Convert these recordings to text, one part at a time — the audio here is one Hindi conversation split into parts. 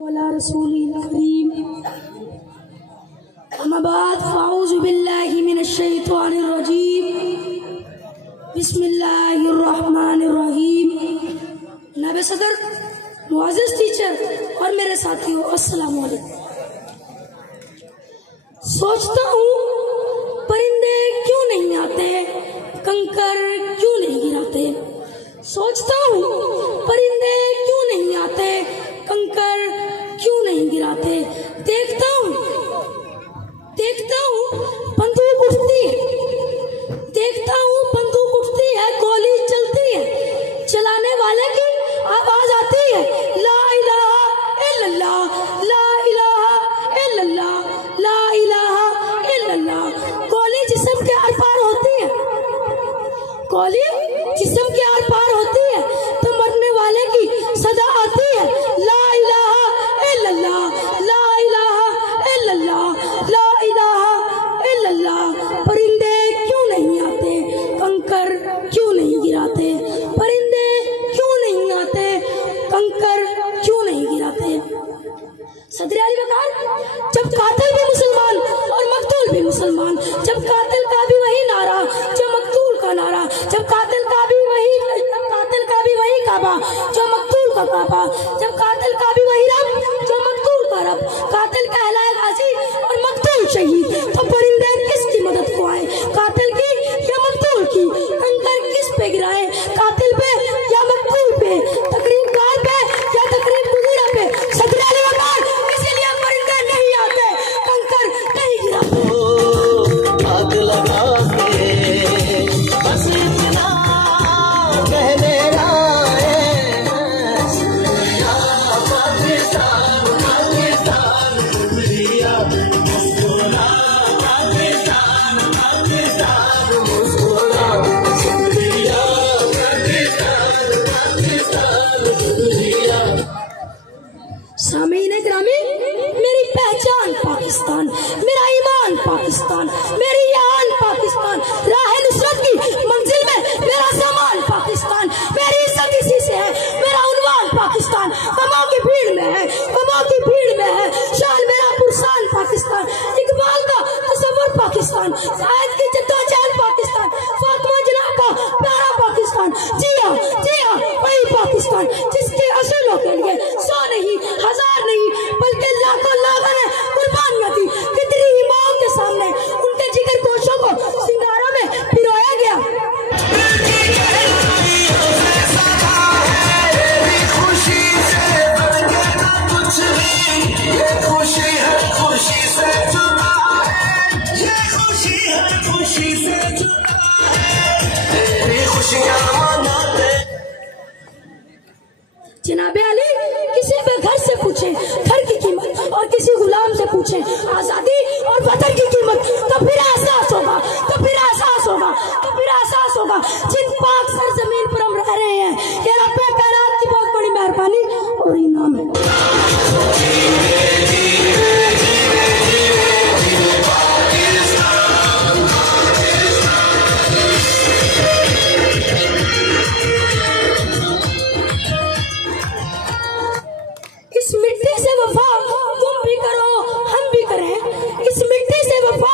वला रसूलिल करीम अम्मा बाद फ़ाऊज़ु बिल्लाहि मिनश शैतानिर रजीम बिस्मिल्लाहिर रहमानिर रहीम। नायब सदर, मुअज़्ज़िज़ टीचर और मेरे साथियों, अस्सलामु अलैकुम। सोचता हूँ परिंदे क्यों नहीं आते, कंकर क्यों नहीं गिराते। सोचता हूँ परिंदे क्यों नहीं आते, कंकर क्यों नहीं गिराते। देखता हूँ बंदूक उठती है, देखता हूँ बंदूक उठती है, गोली चलती है, चलाने वाले की आवाज आती है, ला इलाहा इल्लल्लाह, ला इलाहा इल्लल्लाह, ला इलाहा इल्लल्लाह। गोली जिस्म के आर पार होती है, गोली जिस्म के आर पार होती है तो मरने वाले की सदा आती है, ला इलाहा इल्लल्लाह, ला इलाहा इल्लल्लाह, ला इलाहा इल्लल्लाह। परिंदे क्यों नहीं आते, कंकर क्यों नहीं गिराते। परिंदे क्यों नहीं आते, कंकर क्यों नहीं गिराते। सदर अली वकार, जब कातिल भी मुसलमान और मकतूल भी मुसलमान, जब कातिल का भी वही नारा जो मकतूल का नारा, जब कातिल का भी वही काबा जो मकतूल का काबा, जब कातिल का भी वही रब जो मकतूल का रब। कातिल कहलाए गाजी और मकतूल शहीद, तो परिंदे किसकी मदद को आए, कातिल की या मकतूल की। कंकर किस पे गिराए, कातिल पे या मकतूल पे, तकरीब कार पे या तकरीब गुज़ीरा पे। सदर अली वकार, इसीलिए परिंदे नहीं आते, कंकर नहीं गिराते। आग लगा के बस इतना कहने सामीने ग्रामी, मेरी पहचान पाकिस्तान, मेरा ईमान पाकिस्तान, मेरी यान पाकिस्तान, राह नुसरत की मंजिल में मेरा सामान पाकिस्तान, मेरी इज्जत इसी से है, मेरा उन्वान पाकिस्तान। गमों की भीड़ में है, गमों की भीड़ में है शान मेरा पुरसान पाकिस्तान। इकबाल का तसव्वुर पाकिस्तान, शायद की जद्दोजहद पाकिस्तान, फातिमा जिन्ना का प्यारा पाकिस्तान। जी हाँ वही पाकिस्तान जिसके असूलों के लिए 100 नहीं, 1000 नहीं, बल्कि लाखों लोगों ने कुर्बानियां दी। कितनी ही माओ के सामने उनके जिगर गोशों को सिंगारों में पिरोया गया। जनाबे अली, किसी बेघर से पूछे घर की कीमत और किसी गुलाम से पूछे आजादी और वतन की कीमत, तो फिर एहसास होगा, तो फिर एहसास होगा, तो फिर एहसास होगा जिन पाक सरजमीन पर हम रह रहे हैं। ये रब कायनात की बहुत बड़ी मेहरबानी और इनाम है। इस मिट्टी से वफा तुम भी करो हम भी करें, इस मिट्टी से वफा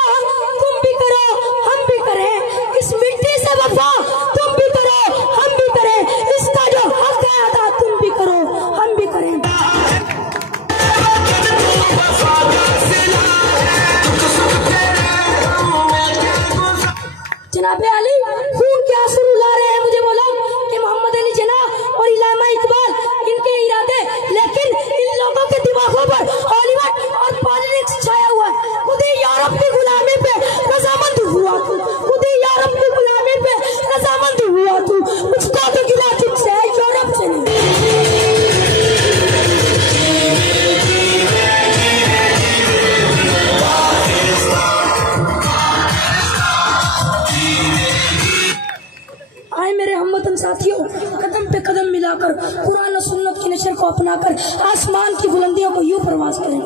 तुम भी करो हम भी करें, इस मिट्टी से वफा तुम भी करो हम भी करें, इसका जो हक है अदा तुम भी करो हम भी करें। जनाबे अली, खून के आंसू रुला रहे हैं मुझे वो लोग कि मोहम्मद अली जिन्ना और इलामा इकबाल इनके इरादे, लेकिन इन लोगों के दिमागों पर हॉलीवुड और पॉलिटिक्स छाया हुआ है। खुद ही यूरोप की गुलामी पे रजामंद हुआ तू, खुद ही यूरोप की गुलामी पे रजामंद हुआ तू, मुझको तो गिला तुझसे है, यूरोप से नहीं। आए मेरे हमवतन साथियों, कदम पे कदम मिलाकर कुरान और सुन्नत की नशर को अपनाकर आसमान की बुलंदियों को यूं प्रवास करें।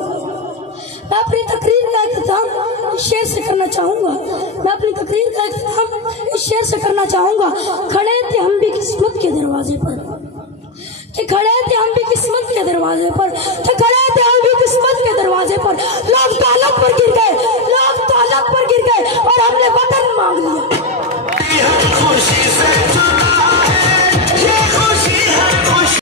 मैं अपनी तकरीर का इख्तिताम इस शेर से करना चाहूँगा, मैं अपनी तकरीर का इख्तिताम इस शेर से करना चाहूँगा। खड़े थे हम भी किस्मत के दरवाजे पर, कि खड़े थे हम भी किस्मत के दरवाजे पर, कि खड़े वकालत पर